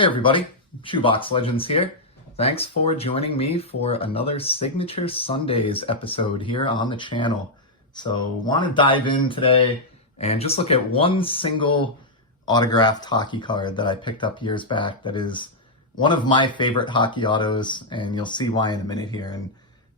Hey everybody, Shoebox Legends here. Thanks for joining me for another Signature Sundays episode here on the channel. So want to dive in today and just look at one single autographed hockey card that I picked up years back that is one of my favorite hockey autos, and you'll see why in a minute here. And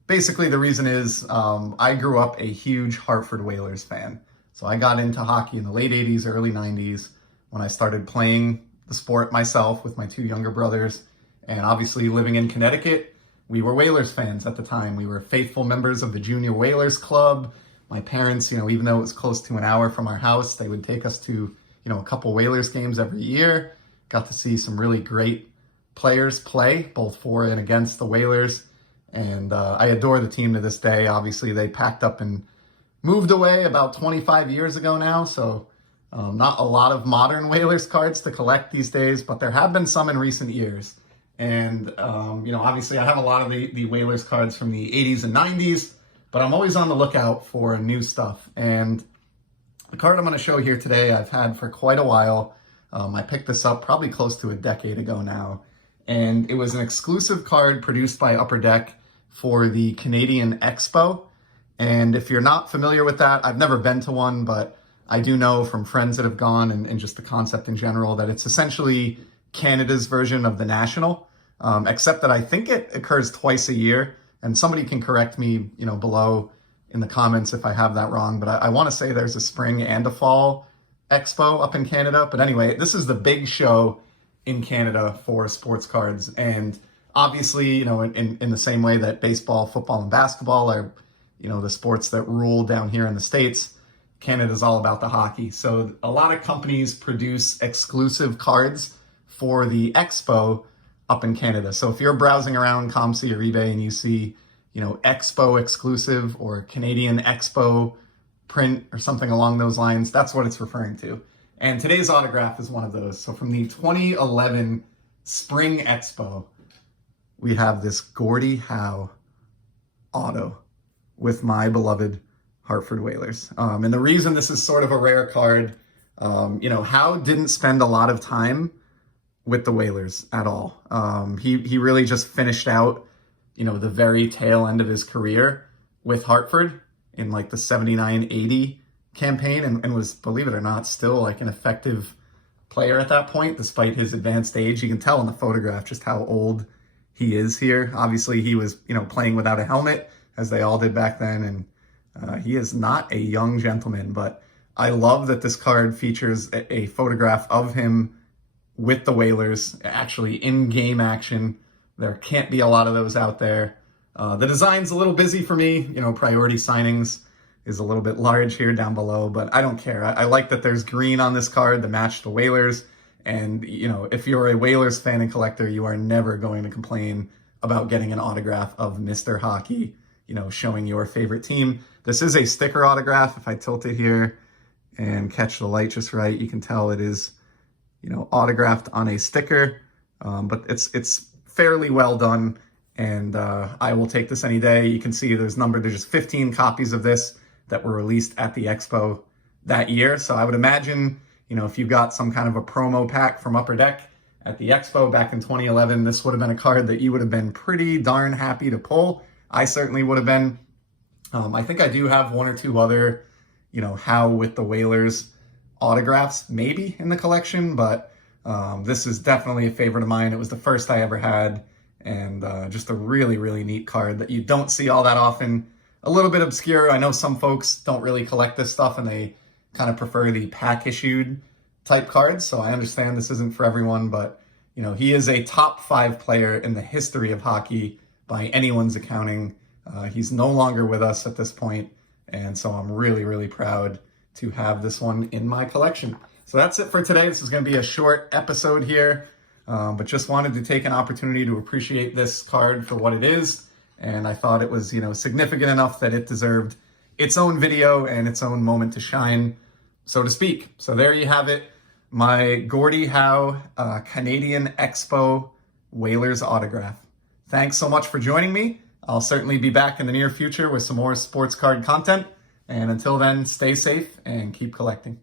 basically the reason is I grew up a huge Hartford Whalers fan. So I got into hockey in the late 80s, early 90s when I started playing the sport myself with my two younger brothers. And obviously living in Connecticut, we were Whalers fans at the time. We were faithful members of the Junior Whalers Club. My parents, even though it was close to an hour from our house, they would take us to, a couple Whalers games every year. Got to see some really great players play, both for and against the Whalers. And I adore the team to this day. Obviously, they packed up and moved away about 25 years ago now, so not a lot of modern Whalers cards to collect these days, but there have been some in recent years. And, obviously I have a lot of the Whalers cards from the 80s and 90s, but I'm always on the lookout for new stuff. And the card I'm going to show here today I've had for quite a while. I picked this up probably close to a decade ago now. And it was an exclusive card produced by Upper Deck for the Canadian Expo. And if you're not familiar with that, I've never been to one, but I do know from friends that have gone and just the concept in general that it's essentially Canada's version of the National, except that I think it occurs twice a year. And somebody can correct me, below in the comments if I have that wrong. But I want to say there's a spring and a fall expo up in Canada. But anyway, this is the big show in Canada for sports cards. And obviously, in the same way that baseball, football, and basketball are, the sports that rule down here in the States, Canada's all about the hockey. So a lot of companies produce exclusive cards for the Expo up in Canada. So if you're browsing around ComC or eBay and you see, Expo exclusive or Canadian Expo print or something along those lines, that's what it's referring to. And today's autograph is one of those. So from the 2011 Spring Expo, we have this Gordie Howe auto with my beloved Hartford Whalers. And the reason this is sort of a rare card, Howe didn't spend a lot of time with the Whalers at all. He really just finished out, the very tail end of his career with Hartford in like the 79-80 campaign and was, believe it or not, still like an effective player at that point, despite his advanced age. You can tell in the photograph just how old he is here. Obviously, he was, playing without a helmet, as they all did back then, and he is not a young gentleman, but I love that this card features a photograph of him with the Whalers, actually in game action. There can't be a lot of those out there. The design's a little busy for me. Priority signings is a little bit large here down below, but I don't care. I like that there's green on this card to match the Whalers. And, if you're a Whalers fan and collector, you are never going to complain about getting an autograph of Mr. Hockey, showing your favorite team. This is a sticker autograph. If I tilt it here and catch the light just right, you can tell it is, autographed on a sticker. But it's fairly well done, and I will take this any day. You can see there's just 15 copies of this that were released at the Expo that year. So I would imagine, if you got some kind of a promo pack from Upper Deck at the Expo back in 2011, this would have been a card that you would have been pretty darn happy to pull. I certainly would have been. I think I do have one or two other, Howe with the Whalers autographs maybe in the collection, but this is definitely a favorite of mine. It was the first I ever had, and just a really, really neat card that you don't see all that often. A little bit obscure. I know some folks don't really collect this stuff and they kind of prefer the pack issued type cards, so I understand this isn't for everyone, but he is a top 5 player in the history of hockey by anyone's accounting. He's no longer with us at this point, and so I'm really, really proud to have this one in my collection. So that's it for today. This is going to be a short episode here, but just wanted to take an opportunity to appreciate this card for what it is, and I thought it was, significant enough that it deserved its own video and its own moment to shine, so to speak. So there you have it, my Gordie Howe Canadian Expo Whalers autograph. Thanks so much for joining me. I'll certainly be back in the near future with some more sports card content. And until then, stay safe and keep collecting.